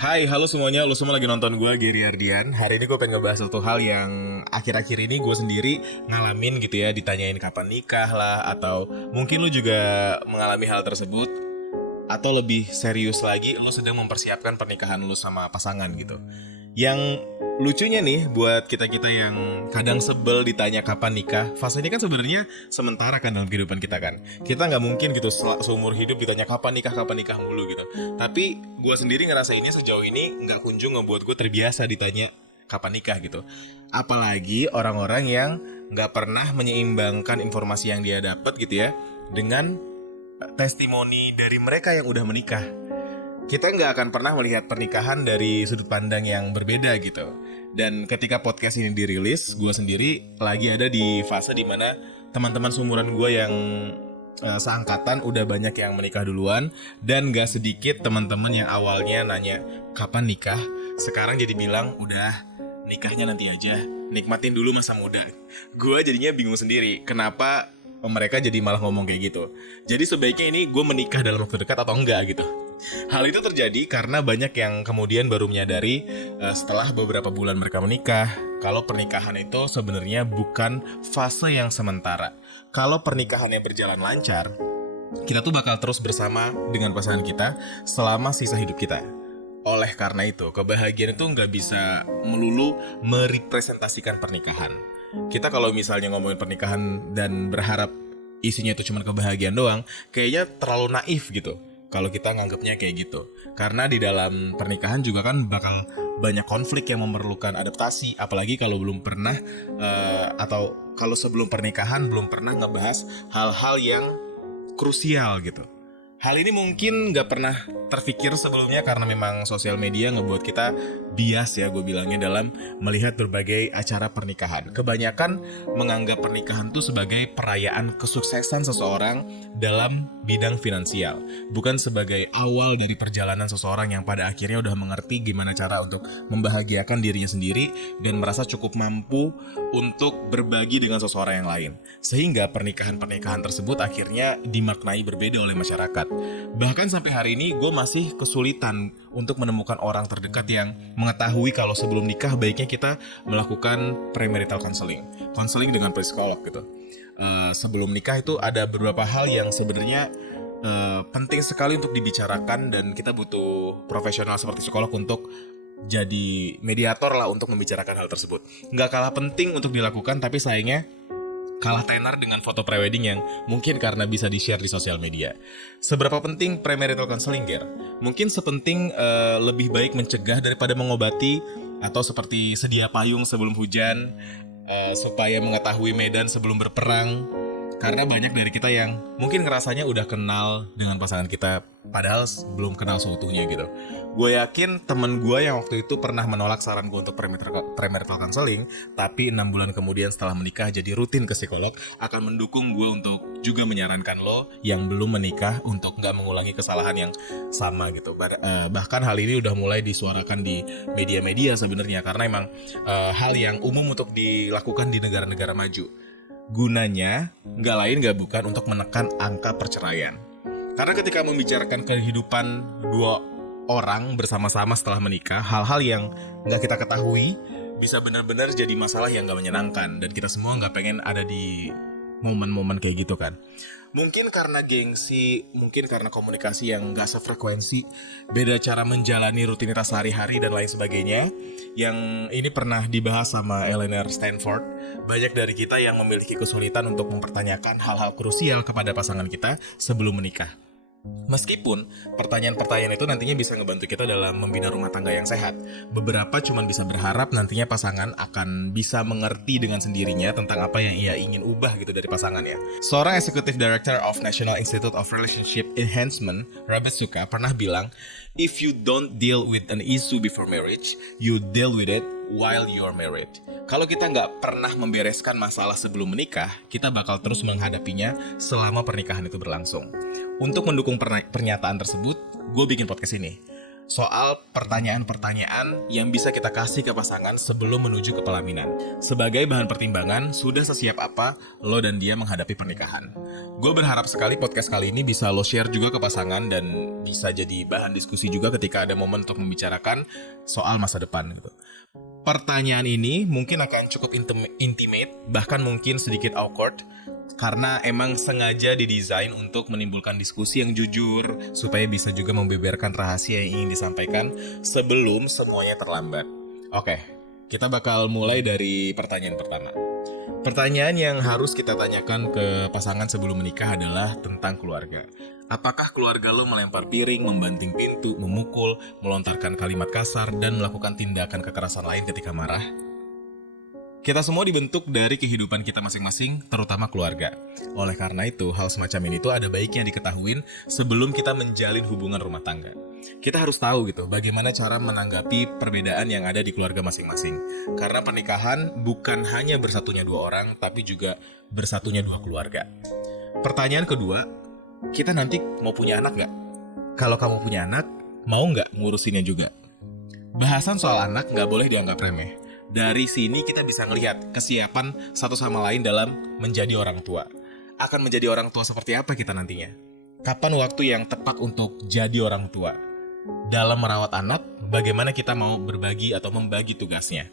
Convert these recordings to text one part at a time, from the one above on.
Hai, halo semuanya. Lu semua lagi nonton gue, Gary Ardian. Hari ini gue pengen ngebahas satu hal yang akhir-akhir ini gue sendiri ngalamin gitu ya. Ditanyain kapan nikah lah, atau mungkin lu juga mengalami hal tersebut. Atau lebih serius lagi, lu sedang mempersiapkan pernikahan lu sama pasangan gitu. Yang lucunya nih, buat kita-kita yang kadang sebel ditanya kapan nikah, fase ini kan sebenarnya sementara kan dalam kehidupan kita kan. Kita nggak mungkin gitu seumur hidup ditanya kapan nikah mulu gitu. Tapi gue sendiri ngerasainnya sejauh ini nggak kunjung ngebuat gue terbiasa ditanya kapan nikah gitu. Apalagi orang-orang yang nggak pernah menyeimbangkan informasi yang dia dapat gitu ya dengan testimoni dari mereka yang udah menikah. Kita nggak akan pernah melihat pernikahan dari sudut pandang yang berbeda gitu. Dan ketika podcast ini dirilis, gue sendiri lagi ada di fase dimana teman-teman seumuran gue yang seangkatan udah banyak yang menikah duluan. Dan gak sedikit teman-teman yang awalnya nanya kapan nikah, sekarang jadi bilang udah nikahnya nanti aja, nikmatin dulu masa muda. Gue jadinya bingung sendiri, kenapa mereka jadi malah ngomong kayak gitu. Jadi sebaiknya ini gue menikah dalam waktu dekat atau enggak gitu. Hal itu terjadi karena banyak yang kemudian baru menyadari setelah beberapa bulan mereka menikah, kalau pernikahan itu sebenarnya bukan fase yang sementara. Kalau pernikahannya berjalan lancar, kita tuh bakal terus bersama dengan pasangan kita selama sisa hidup kita. Oleh karena itu, kebahagiaan itu nggak bisa melulu merepresentasikan pernikahan. Kita kalau misalnya ngomongin pernikahan dan berharap isinya itu cuma kebahagiaan doang, kayaknya terlalu naif gitu kalau kita nganggapnya kayak gitu. Karena di dalam pernikahan juga kan bakal banyak konflik yang memerlukan adaptasi, apalagi kalau belum pernah atau kalau sebelum pernikahan belum pernah ngebahas hal-hal yang krusial gitu. Hal ini mungkin gak pernah terfikir sebelumnya karena memang sosial media ngebuat kita bias ya gue bilangnya dalam melihat berbagai acara pernikahan. Kebanyakan menganggap pernikahan itu sebagai perayaan kesuksesan seseorang dalam bidang finansial, bukan sebagai awal dari perjalanan seseorang yang pada akhirnya udah mengerti gimana cara untuk membahagiakan dirinya sendiri dan merasa cukup mampu untuk berbagi dengan seseorang yang lain. Sehingga pernikahan-pernikahan tersebut akhirnya dimaknai berbeda oleh masyarakat. Bahkan sampai hari ini gue masih kesulitan untuk menemukan orang terdekat yang mengetahui kalau sebelum nikah baiknya kita melakukan premarital counseling. Counseling dengan psikolog gitu. Sebelum nikah itu ada beberapa hal yang sebenarnya penting sekali untuk dibicarakan dan kita butuh profesional seperti psikolog untuk jadi mediator lah untuk membicarakan hal tersebut. Nggak kalah penting untuk dilakukan, tapi sayangnya kalah tenar dengan foto prewedding yang mungkin karena bisa di-share di sosial media. Seberapa penting premarital counseling, Ger? Mungkin sepenting lebih baik mencegah daripada mengobati, atau seperti sedia payung sebelum hujan, supaya mengetahui medan sebelum berperang. Karena banyak dari kita yang mungkin ngerasanya udah kenal dengan pasangan kita, padahal belum kenal seutuhnya gitu. Gue yakin temen gue yang waktu itu pernah menolak saran gue untuk premarital counseling, tapi 6 bulan kemudian setelah menikah jadi rutin ke psikolog, akan mendukung gue untuk juga menyarankan lo yang belum menikah untuk nggak mengulangi kesalahan yang sama gitu. Bahkan hal ini udah mulai disuarakan di media-media sebenarnya, karena emang hal yang umum untuk dilakukan di negara-negara maju. Gunanya nggak lain nggak bukan untuk menekan angka perceraian. Karena ketika membicarakan kehidupan dua orang bersama-sama setelah menikah, hal-hal yang nggak kita ketahui bisa benar-benar jadi masalah yang nggak menyenangkan, dan kita semua nggak pengen ada di momen-momen kayak gitu kan. Mungkin karena gengsi, mungkin karena komunikasi yang gak sefrekuensi, beda cara menjalani rutinitas sehari-hari dan lain sebagainya. Yang ini pernah dibahas sama Eleanor Stanford. Banyak dari kita yang memiliki kesulitan untuk mempertanyakan hal-hal krusial kepada pasangan kita sebelum menikah. Meskipun pertanyaan-pertanyaan itu nantinya bisa ngebantu kita dalam membina rumah tangga yang sehat, beberapa cuma bisa berharap nantinya pasangan akan bisa mengerti dengan sendirinya tentang apa yang ia ingin ubah gitu dari pasangannya. Seorang Executive Director of National Institute of Relationship Enhancement, Robert Suka, pernah bilang, "If you don't deal with an issue before marriage, you deal with it while you're married." Kalau kita nggak pernah membereskan masalah sebelum menikah, kita bakal terus menghadapinya selama pernikahan itu berlangsung. Untuk mendukung pernyataan tersebut, gue bikin podcast ini. soal pertanyaan-pertanyaan yang bisa kita kasih ke pasangan sebelum menuju ke pelaminan. Sebagai bahan pertimbangan, sudah sesiap apa lo dan dia menghadapi pernikahan. Gue berharap sekali podcast kali ini bisa lo share juga ke pasangan dan bisa jadi bahan diskusi juga ketika ada momen untuk membicarakan soal masa depan gitu. Pertanyaan ini mungkin akan cukup intimate, bahkan mungkin sedikit awkward, karena emang sengaja didesain untuk menimbulkan diskusi yang jujur, supaya bisa juga membeberkan rahasia yang ingin disampaikan sebelum semuanya terlambat. Oke, kita bakal mulai dari pertanyaan pertama. Pertanyaan yang harus kita tanyakan ke pasangan sebelum menikah adalah tentang keluarga. Apakah keluarga lo melempar piring, membanting pintu, memukul, melontarkan kalimat kasar, dan melakukan tindakan kekerasan lain ketika marah? Kita semua dibentuk dari kehidupan kita masing-masing, terutama keluarga. Oleh karena itu, hal semacam ini tuh ada baiknya diketahuin sebelum kita menjalin hubungan rumah tangga. Kita harus tahu gitu, bagaimana cara menanggapi perbedaan yang ada di keluarga masing-masing. Karena pernikahan bukan hanya bersatunya dua orang, tapi juga bersatunya dua keluarga. Pertanyaan kedua, kita nanti mau punya anak nggak? Kalau kamu punya anak, mau nggak ngurusinnya juga? Bahasan soal anak nggak boleh dianggap remeh. Dari sini kita bisa ngelihat kesiapan satu sama lain dalam menjadi orang tua. Akan menjadi orang tua seperti apa kita nantinya? Kapan waktu yang tepat untuk jadi orang tua? Dalam merawat anak, bagaimana kita mau berbagi atau membagi tugasnya?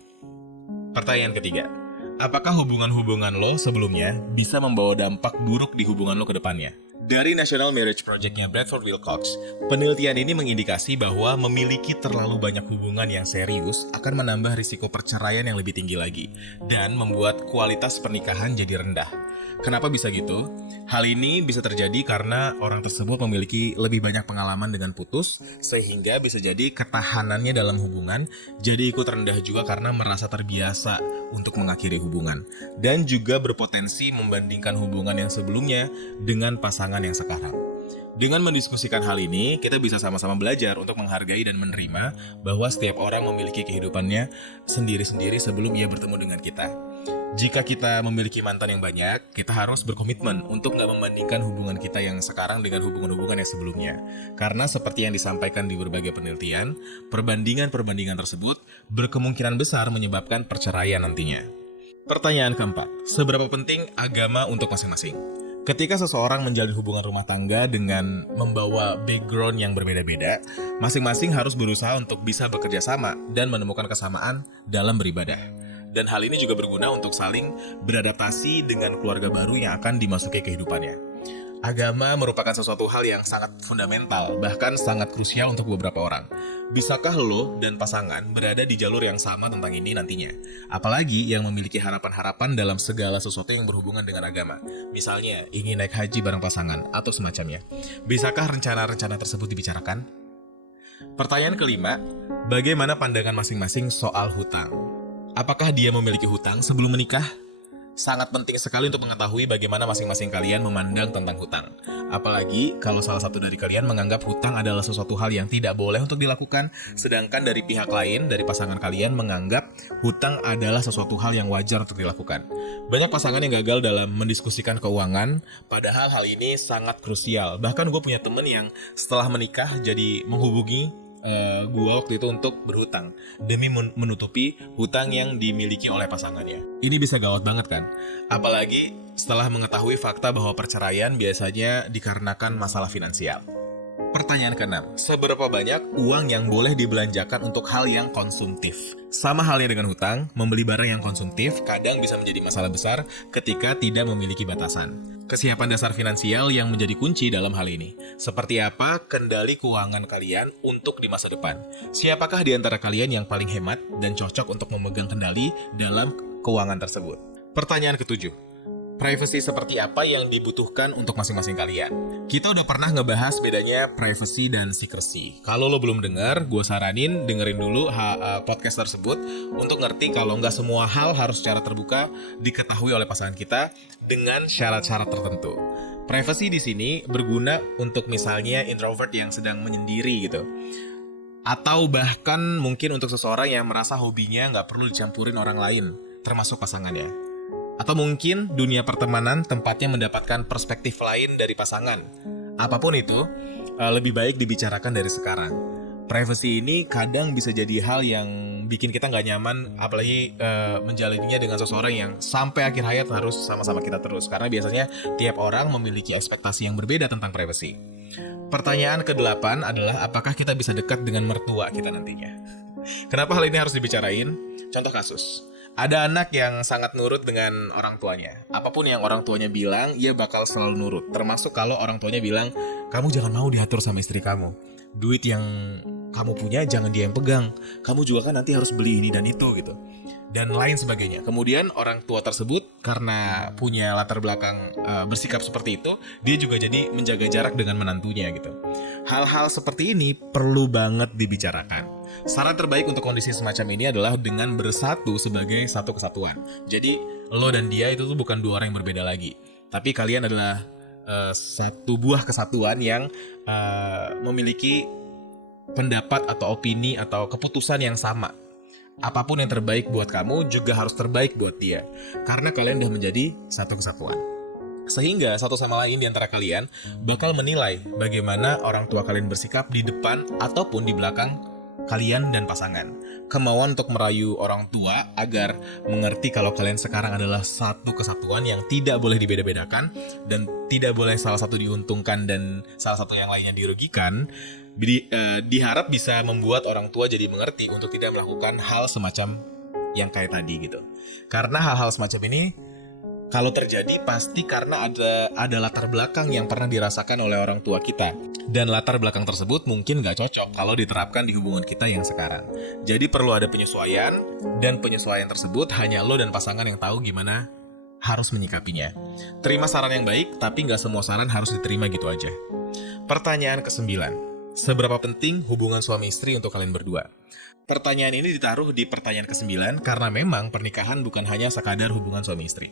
Pertanyaan ketiga, apakah hubungan-hubungan lo sebelumnya bisa membawa dampak buruk di hubungan lo ke depannya? Dari National Marriage Project-nya Bradford Wilcox, penelitian ini mengindikasi bahwa memiliki terlalu banyak hubungan yang serius akan menambah risiko perceraian yang lebih tinggi lagi dan membuat kualitas pernikahan jadi rendah. Kenapa bisa gitu? Hal ini bisa terjadi karena orang tersebut memiliki lebih banyak pengalaman dengan putus, sehingga bisa jadi ketahanannya dalam hubungan jadi ikut rendah juga karena merasa terbiasa untuk mengakhiri hubungan, dan juga berpotensi membandingkan hubungan yang sebelumnya dengan pasangan yang sekarang. Dengan mendiskusikan hal ini, kita bisa sama-sama belajar untuk menghargai dan menerima bahwa setiap orang memiliki kehidupannya sendiri-sendiri sebelum ia bertemu dengan kita. Jika kita memiliki mantan yang banyak, kita harus berkomitmen untuk nggak membandingkan hubungan kita yang sekarang dengan hubungan-hubungan yang sebelumnya. Karena seperti yang disampaikan di berbagai penelitian, perbandingan-perbandingan tersebut berkemungkinan besar menyebabkan perceraian nantinya. Pertanyaan keempat, seberapa penting agama untuk masing-masing? Ketika seseorang menjalin hubungan rumah tangga dengan membawa background yang berbeda-beda, masing-masing harus berusaha untuk bisa bekerja sama dan menemukan kesamaan dalam beribadah. Dan hal ini juga berguna untuk saling beradaptasi dengan keluarga baru yang akan dimasuki kehidupannya. Agama merupakan sesuatu hal yang sangat fundamental, bahkan sangat krusial untuk beberapa orang. Bisakah lo dan pasangan berada di jalur yang sama tentang ini nantinya? Apalagi yang memiliki harapan-harapan dalam segala sesuatu yang berhubungan dengan agama. Misalnya, ingin naik haji bareng pasangan, atau semacamnya. Bisakah rencana-rencana tersebut dibicarakan? Pertanyaan kelima, bagaimana pandangan masing-masing soal hutang? Apakah dia memiliki hutang sebelum menikah? Sangat penting sekali untuk mengetahui bagaimana masing-masing kalian memandang tentang hutang. Apalagi kalau salah satu dari kalian menganggap hutang adalah sesuatu hal yang tidak boleh untuk dilakukan, sedangkan dari pihak lain, dari pasangan kalian menganggap hutang adalah sesuatu hal yang wajar untuk dilakukan. Banyak pasangan yang gagal dalam mendiskusikan keuangan, padahal hal ini sangat krusial. Bahkan gue punya temen yang setelah menikah jadi menghubungi gue waktu itu untuk berhutang demi menutupi hutang yang dimiliki oleh pasangannya. Ini bisa gawat banget kan? Apalagi setelah mengetahui fakta bahwa perceraian biasanya dikarenakan masalah finansial. Pertanyaan keenam, seberapa banyak uang yang boleh dibelanjakan untuk hal yang konsumtif? Sama halnya dengan hutang, membeli barang yang konsumtif kadang bisa menjadi masalah besar ketika tidak memiliki batasan. Kesiapan dasar finansial yang menjadi kunci dalam hal ini. Seperti apa kendali keuangan kalian untuk di masa depan? Siapakah di antara kalian yang paling hemat dan cocok untuk memegang kendali dalam keuangan tersebut? Pertanyaan ketujuh, privacy seperti apa yang dibutuhkan untuk masing-masing kalian? Kita udah pernah ngebahas bedanya privacy dan secrecy. Kalau lo belum dengar, gue saranin dengerin dulu podcast tersebut untuk ngerti kalau nggak semua hal harus secara terbuka diketahui oleh pasangan kita dengan syarat-syarat tertentu. Privacy di sini berguna untuk misalnya introvert yang sedang menyendiri gitu. Atau bahkan mungkin untuk seseorang yang merasa hobinya nggak perlu dicampurin orang lain, termasuk pasangannya. Atau mungkin dunia pertemanan tempatnya mendapatkan perspektif lain dari pasangan. Apapun itu, lebih baik dibicarakan dari sekarang. Privacy ini kadang bisa jadi hal yang bikin kita nggak nyaman, apalagi menjalaninya dengan seseorang yang sampai akhir hayat harus sama-sama kita terus. Karena biasanya tiap orang memiliki ekspektasi yang berbeda tentang privacy. Pertanyaan ke-8 adalah apakah kita bisa dekat dengan mertua kita nantinya? Kenapa hal ini harus dibicarain? Contoh kasus. Ada anak yang sangat nurut dengan orang tuanya. Apapun yang orang tuanya bilang, ia bakal selalu nurut. Termasuk kalau orang tuanya bilang, kamu jangan mau diatur sama istri kamu. Duit yang kamu punya jangan dia yang pegang. Kamu juga kan nanti harus beli ini dan itu gitu. Dan lain sebagainya. Kemudian orang tua tersebut karena punya latar belakang bersikap seperti itu, dia juga jadi menjaga jarak dengan menantunya gitu. Hal-hal seperti ini perlu banget dibicarakan. Saran terbaik untuk kondisi semacam ini adalah dengan bersatu sebagai satu kesatuan. Jadi lo dan dia itu tuh bukan dua orang yang berbeda lagi, tapi kalian adalah satu buah kesatuan yang memiliki pendapat atau opini atau keputusan yang sama. Apapun yang terbaik buat kamu juga harus terbaik buat dia, karena kalian udah menjadi satu kesatuan. Sehingga satu sama lain di antara kalian bakal menilai bagaimana orang tua kalian bersikap di depan ataupun di belakang kalian dan pasangan. Kemauan untuk merayu orang tua agar mengerti kalau kalian sekarang adalah satu kesatuan yang tidak boleh dibeda-bedakan dan tidak boleh salah satu diuntungkan dan salah satu yang lainnya dirugikan, diharap bisa membuat orang tua jadi mengerti untuk tidak melakukan hal semacam yang kayak tadi gitu. Karena hal-hal semacam ini kalau terjadi pasti karena ada latar belakang yang pernah dirasakan oleh orang tua kita. Dan latar belakang tersebut mungkin gak cocok kalau diterapkan di hubungan kita yang sekarang. Jadi perlu ada penyesuaian, dan penyesuaian tersebut hanya lo dan pasangan yang tahu gimana harus menyikapinya. Terima saran yang baik, tapi gak semua saran harus diterima gitu aja. Pertanyaan ke-9. Seberapa penting hubungan suami istri untuk kalian berdua? Pertanyaan ini ditaruh di pertanyaan ke-9 karena memang pernikahan bukan hanya sekadar hubungan suami istri.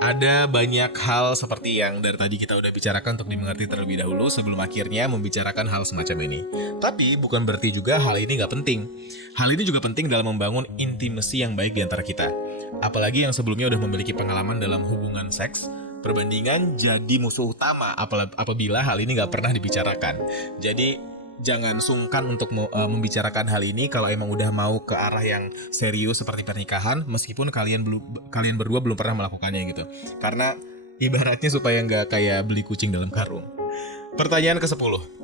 Ada banyak hal seperti yang dari tadi kita udah bicarakan untuk dimengerti terlebih dahulu sebelum akhirnya membicarakan hal semacam ini. Tapi bukan berarti juga hal ini gak penting. Hal ini juga penting dalam membangun intimasi yang baik di antara kita. Apalagi yang sebelumnya udah memiliki pengalaman dalam hubungan seks, perbandingan jadi musuh utama apabila hal ini gak pernah dibicarakan. Jadi jangan sungkan untuk membicarakan hal ini kalau emang udah mau ke arah yang serius seperti pernikahan, meskipun kalian berdua belum pernah melakukannya gitu. Karena ibaratnya supaya nggak kayak beli kucing dalam karung. Pertanyaan ke-10.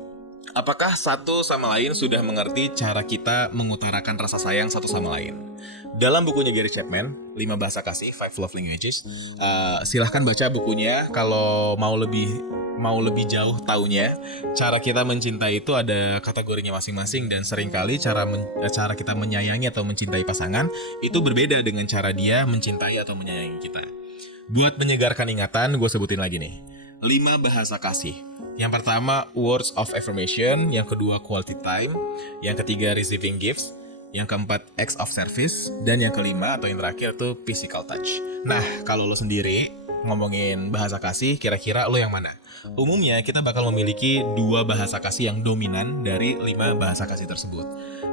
Apakah satu sama lain sudah mengerti cara kita mengutarakan rasa sayang satu sama lain? Dalam bukunya Gary Chapman, 5 Bahasa Kasih, 5 Love Languages, silahkan baca bukunya kalau mau lebih jauh taunya. Cara kita mencintai itu ada kategorinya masing-masing, dan seringkali cara kita menyayangi atau mencintai pasangan itu berbeda dengan cara dia mencintai atau menyayangi kita. Buat menyegarkan ingatan, gue sebutin lagi nih 5 bahasa kasih. Yang pertama words of affirmation, yang kedua quality time, yang ketiga receiving gifts, yang keempat acts of service, dan yang kelima atau yang terakhir tuh physical touch. Nah, kalau lo sendiri ngomongin bahasa kasih, kira-kira lo yang mana? Umumnya kita bakal memiliki 2 bahasa kasih yang dominan dari 5 bahasa kasih tersebut.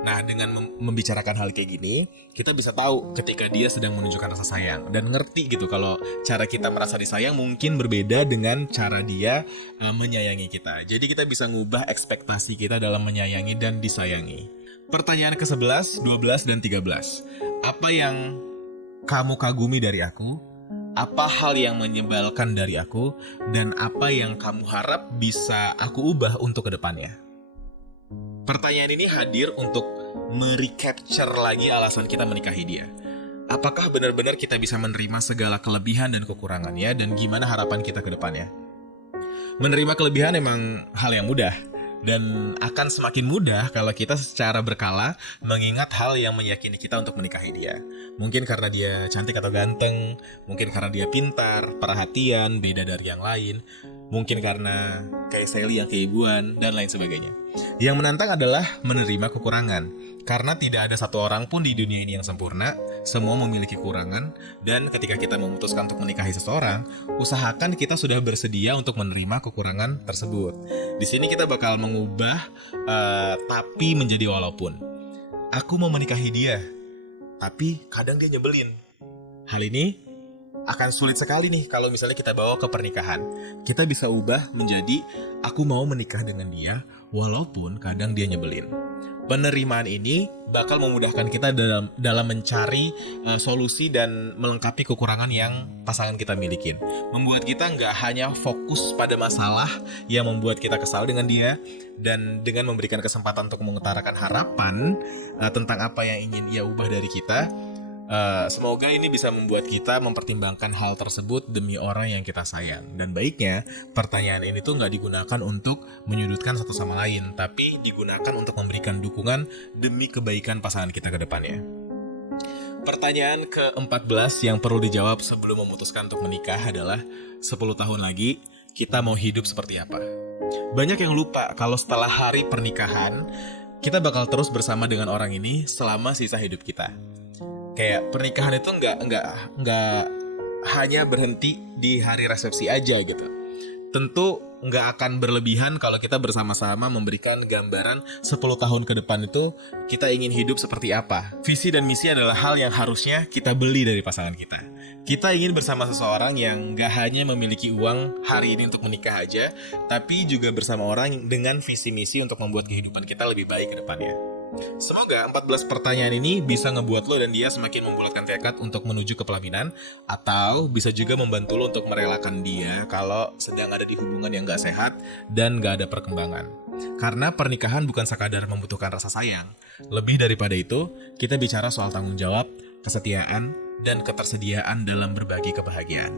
Nah, dengan membicarakan hal kayak gini, kita bisa tahu ketika dia sedang menunjukkan rasa sayang dan ngerti gitu kalau cara kita merasa disayang mungkin berbeda dengan cara dia menyayangi kita. Jadi kita bisa ngubah ekspektasi kita dalam menyayangi dan disayangi. Pertanyaan ke-11, 12, dan 13. Apa yang kamu kagumi dari aku? Apa hal yang menyebalkan dari aku? Dan apa yang kamu harap bisa aku ubah untuk kedepannya? Pertanyaan ini hadir untuk merecapture lagi alasan kita menikahi dia. Apakah benar-benar kita bisa menerima segala kelebihan dan kekurangannya, dan gimana harapan kita ke depannya? Menerima kelebihan emang hal yang mudah, dan akan semakin mudah kalau kita secara berkala mengingat hal yang meyakini kita untuk menikahi dia. Mungkin karena dia cantik atau ganteng, mungkin karena dia pintar, perhatian, beda dari yang lain, mungkin karena kayak Sally yang keibuan, dan lain sebagainya. Yang menantang adalah menerima kekurangan, karena tidak ada satu orang pun di dunia ini yang sempurna, semua memiliki kekurangan, dan ketika kita memutuskan untuk menikahi seseorang, usahakan kita sudah bersedia untuk menerima kekurangan tersebut. Di sini kita bakal mengubah tapi menjadi walaupun. Aku mau menikahi dia, tapi kadang dia nyebelin. Hal ini akan sulit sekali nih kalau misalnya kita bawa ke pernikahan. Kita bisa ubah menjadi aku mau menikah dengan dia walaupun kadang dia nyebelin. Penerimaan ini bakal memudahkan kita dalam mencari solusi dan melengkapi kekurangan yang pasangan kita milikin. Membuat kita nggak hanya fokus pada masalah yang membuat kita kesal dengan dia, dan dengan memberikan kesempatan untuk mengutarakan harapan tentang apa yang ingin ia ubah dari kita. Semoga ini bisa membuat kita mempertimbangkan hal tersebut demi orang yang kita sayang. Dan baiknya, pertanyaan ini tuh nggak digunakan untuk menyudutkan satu sama lain, tapi digunakan untuk memberikan dukungan demi kebaikan pasangan kita ke depannya. Pertanyaan ke-14 yang perlu dijawab sebelum memutuskan untuk menikah adalah 10 tahun lagi, kita mau hidup seperti apa? Banyak yang lupa kalau setelah hari pernikahan, kita bakal terus bersama dengan orang ini selama sisa hidup kita. Kayak pernikahan itu nggak hanya berhenti di hari resepsi aja gitu. Tentu nggak akan berlebihan kalau kita bersama-sama memberikan gambaran 10 tahun ke depan itu kita ingin hidup seperti apa. Visi dan misi adalah hal yang harusnya kita beli dari pasangan kita. Kita ingin bersama seseorang yang nggak hanya memiliki uang hari ini untuk menikah aja, tapi juga bersama orang dengan visi misi untuk membuat kehidupan kita lebih baik ke depannya. Semoga 14 pertanyaan ini bisa ngebuat lo dan dia semakin membulatkan tekad untuk menuju ke pelaminan, atau bisa juga membantu lo untuk merelakan dia kalau sedang ada di hubungan yang gak sehat dan gak ada perkembangan. Karena pernikahan bukan sekadar membutuhkan rasa sayang. Lebih daripada itu, kita bicara soal tanggung jawab, kesetiaan, dan ketersediaan dalam berbagi kebahagiaan.